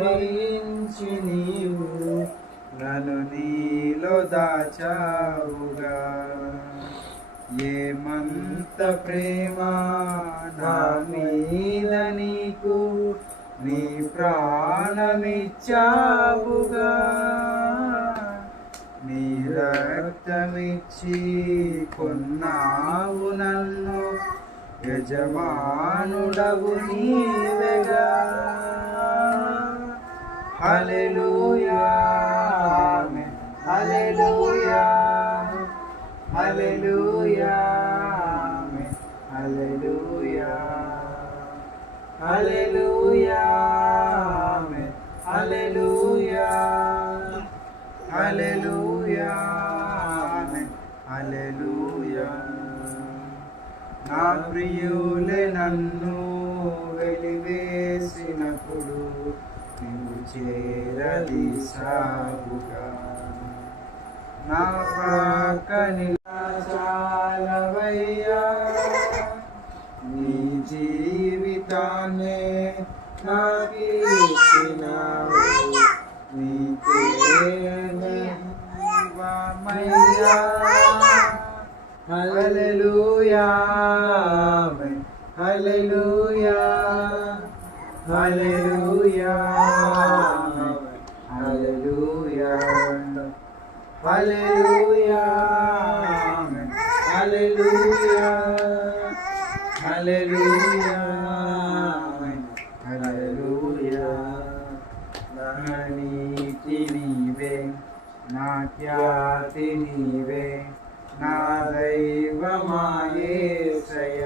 భరించి నీవు నన్ను నీలో దాచావుగా. ఏమంత ప్రేమ నా మీద నీకు, నీ ప్రాణమిచ్చావుగా. నీ రక్తమిచ్చి కొన్నావు నన్ను, యజమానుడవు నీవెగా. హల్లెలూయా ఆమేన్, హల్లెలూయా హల్లెలూయా ఆమేన్, హల్లెలూయా హల్లెలూయా ఆమేన్, హల్లెలూయా హల్లెలూయా ఆమేన్, హల్లెలూయా. నా ప్రియులే నన్ను వెలివేసినప్పుడు నీవు చేరదీసావుగా. నా ప్రక్కని చాలవయ్యా, నీ జీవితాన్నే నాకిచ్చినావు. నీకే మహిమమయ్యా. హల్లెలూయా ఆమేన్, హల్లెలూయా హల్లెలూయా ఆమేన్, హల్లెలూయా హల్లెలూయా ఆమేన్, హల్లెలూయా హల్లెలూయా ఆమేన్, హల్లెలూయా. నా నీతి నీవే, నా ఖ్యాతి నీవే, నా దైవమా యేసయ్యా.